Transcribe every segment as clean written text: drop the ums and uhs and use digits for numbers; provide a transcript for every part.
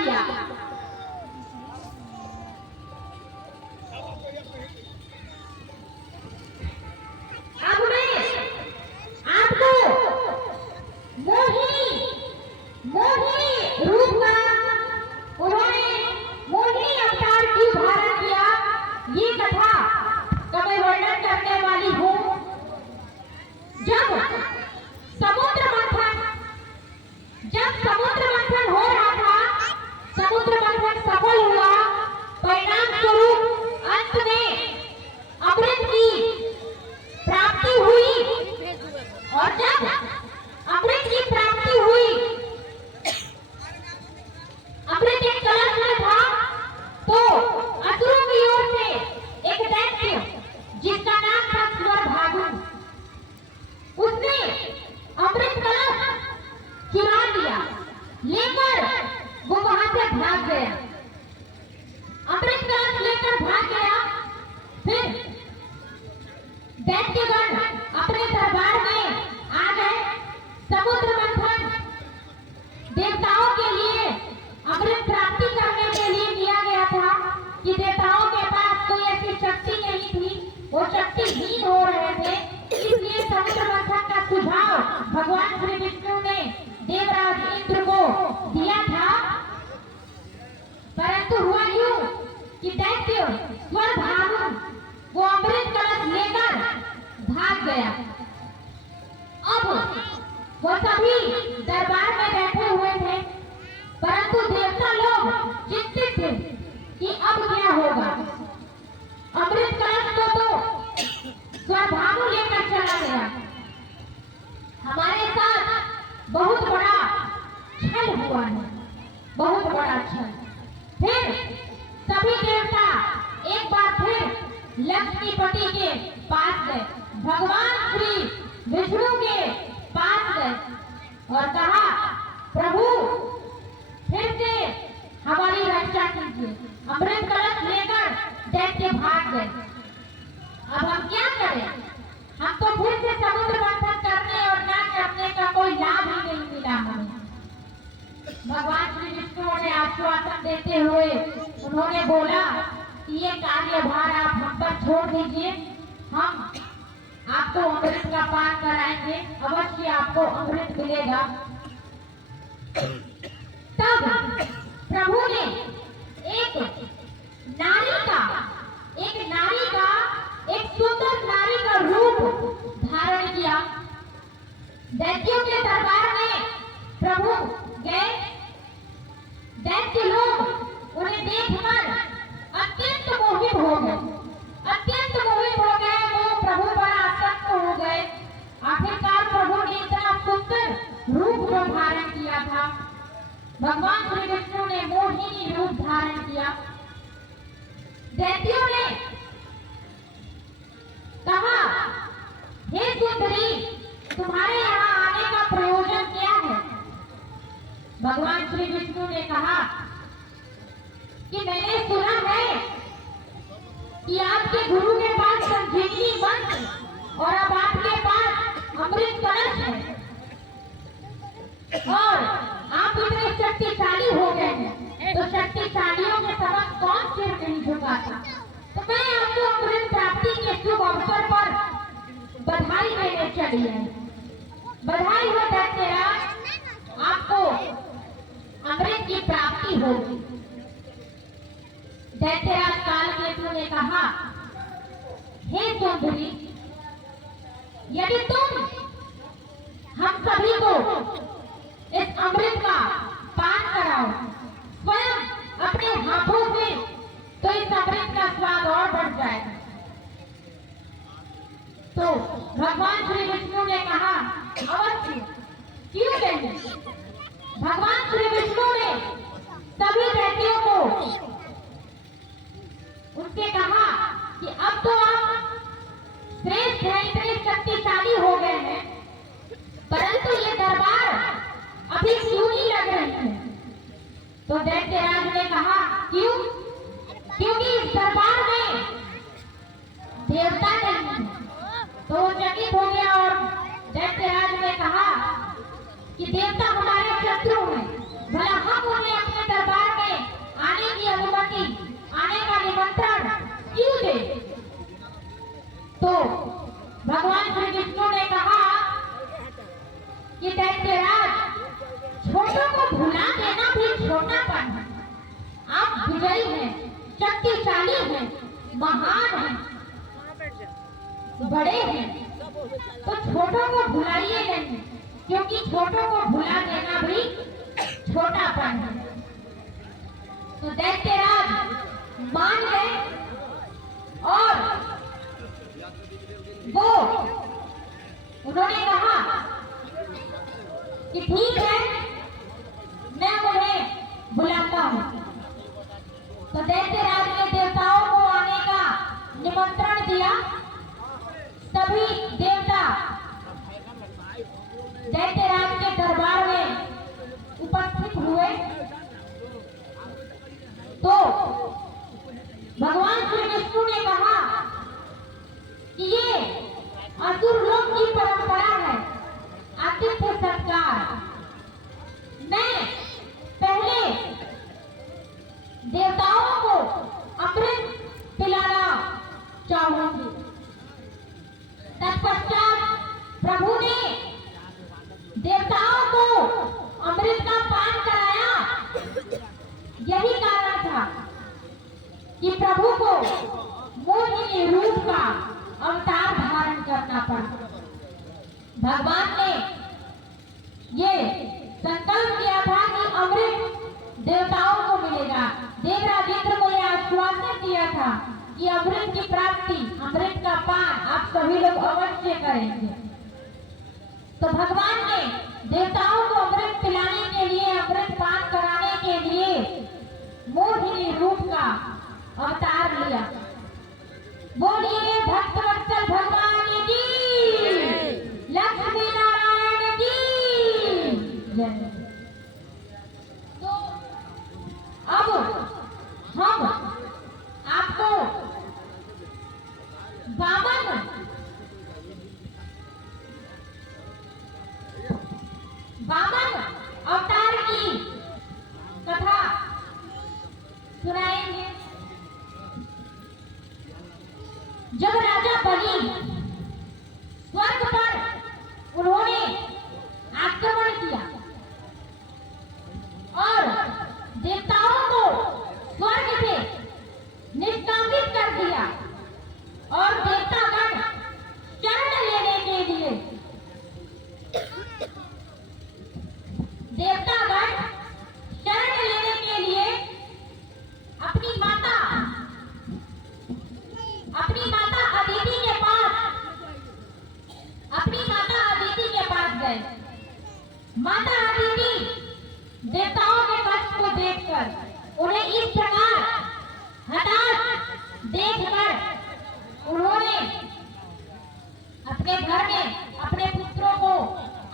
दिया। अब मैं आपको मोहिनी रूप का उन्होंने मोहिनी अवतार क्यों धारण किया, ये कथा का मैं वर्णन करने वाली हूँ। जब समुद्र मंथन हो रहा था, समुद्र मंथन सफल हुआ, परिणाम स्वरूप अंत में अमृत की प्राप्ति हुई। और जब अमृत की प्राप्ति हुई, अमृत एक कलश में था, तो असुरों की ओर से एक दैत्य जिसका नाम था स्वरभागु, उसने अमृत कलश चुरा लिया, लेकर वो वहां से भाग गया। अमृत कलश लेकर भाग गया। फिर दैत्यगण अपने दरबार में आ गए। समुद्र मंथन देवताओं के लिए अमृत प्राप्ति करने के लिए किया गया था कि देवताओं के पास कोई ऐसी शक्ति नहीं थी, वो शक्तिहीन हो रहे थे। इसलिए समुद्र मंथन का सुझाव भगवान श्री विष्णु ने देवराज इंद्र को दिया था। परंतु हुआ यूं कि दैत्य स्वरभागु वो अमृत कलश लेकर भाग गया। अब वो सभी दरबार में बैठे हुए थे, परंतु देवता लोग चिंतित थे कि अब क्या होगा। अमृत कलश को तो स्वरभागु लेकर चला गया। हमारे साथ बहुत बड़ा छल हुआ है, बहुत बड़ा छल। फिर सभी देवता एक बार फिर लक्ष्मीपति के पास गए, भगवान श्री विष्णु के पास गए और कहा, प्रभु फिर से हमारी रक्षा कीजिए। अमृत कलश लेकर दैत्य भाग गए। अब हम क्या करें? हम तो फिर से समुद्र मंथन करने और ना करने का कोई लाभ ही नहीं मिला हमें। भगवान श्री विष्णु ने आश्वासन देते हुए उन्होंने बोला कि ये कार्यभार आप हम पर छोड़ दीजिए, हम आपको अमृत का पान कराएंगे, अवश्य आपको अमृत मिलेगा। तब प्रभु ने एक सुंदर नारी का रूप धारण किया। दैत्यों के दरबार में प्रभु गए। दैत्य लोग उन्हें देखकर अत्यंत मोहित हो गए। वो प्रभु पर आसक्त हो गए। आखिरकार प्रभु ने इतना सुंदर रूप को धारण किया था। भगवान श्री विष्णु ने मोहिनी रूप धारण किया। दैत्यों ने कहा, हे सुंदरी, तुम्हारे यहाँ आने का प्रयोजन क्या है? भगवान श्री विष्णु ने कहा कि मैंने सुना है कि आपके गुरु के पास संजीवनी मंत्र और अब आपके पास अमृत कलश है और आप इतने शक्तिशाली हो गए हैं, तो शक्तिशालियों के समक्ष कौन सिर नहीं झुकाता। तो मैं आपको अमृत प्राप्ति के शुभ अवसर पर बधाई देने चली है। बधाई हो दैत्यराज, आपको अमृत की प्राप्ति होगी। दैत्यराज कालकेतु ने कहा, हे सुंदरी, यदि तुम हम सभी को इस अमृत का पान कराओ स्वयं अपने हाथों से, तो इस अमृत का स्वाद और बढ़ जाएगा। तो भगवान श्री विष्णु ने कहा, अवश्य, क्यों नहीं। भगवान श्री विष्णु ने सभी दैत्यों को उनसे कहा कि अब तो आप श्रेष्ठ हैं, इतने शक्तिशाली हो गए हैं, परंतु ये दरबार अभी सूनी लग रही है। तो दैत्यराज ने कहा, क्यों? क्योंकि इस दरबार में देवता नहीं है। तो वो चकित हो गया और दैत्यराज ने कहा कि देवता हमारे शत्रु हैं, भला हम उन्हें अपने दरबार तो भगवान श्री विष्णु ने कहा कि दैत्यराज, छोटों को भुला देना भी छोटापन है। आप विजयी हैं, शक्तिशाली हैं, महान हैं, बड़े हैं, तो छोटों को भुलाइए नहीं, क्योंकि छोटों को भुला देना भी छोटापन है। तो दैत्यराज मान गए और वो उन्होंने कहा कि ठीक है, मैं उन्हें बुलाता हूँ। तो दैत्यराज ने देवताओं को आने का निमंत्रण दिया। सभी देवता दैत्यराज के दरबार में उपस्थित हुए। तो भगवान श्री विष्णु ने कहा कि ये असुर लोक की परंपरा है, आतिथ्य सत्कार। मैं पहले देवताओं को अमृत पिलाना चाहूंगी। तत्पश्चात प्रभु ने देवताओं को अमृत का पान कराया। यही कारण था कि प्रभु को मोहिनी रूप का अवतार धारण करना पड़ा। भगवान ने ये संकल्प किया था कि अमृत देवताओं को मिलेगा। देवराज इंद्र को यह आश्वासन दिया था कि अमृत की प्राप्ति, अमृत का पान आप सभी लोग अवश्य करेंगे। तो भगवान ने देवताओं को अमृत पिलाने के लिए, अमृत पान कराने के लिए मोहिनी रूप का अवतार लिया। बोलिए भक्तवत्सल भगवान की, लक्ष्मी नारायण की जय। तो अब हम आपको वामन अवतार की कथा सुनाएंगे। जब राजा बलि स्वर्ग पर उन्होंने आक्रमण किया और देवताओं को स्वर्ग से निष्कासित कर दिया और देवतागण शरण लेने के लिए माता अदिति देवताओं के कष्ट को देखकर, उन्हें इस प्रकार हताश देखकर उन्होंने अपने घर में अपने पुत्रों को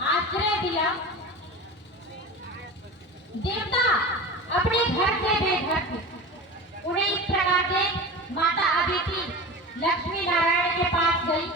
आश्रय दिया। देवता अपने घर से बेघर थे। उन्हें इस प्रकार से माता अदिति लक्ष्मी नारायण के पास गई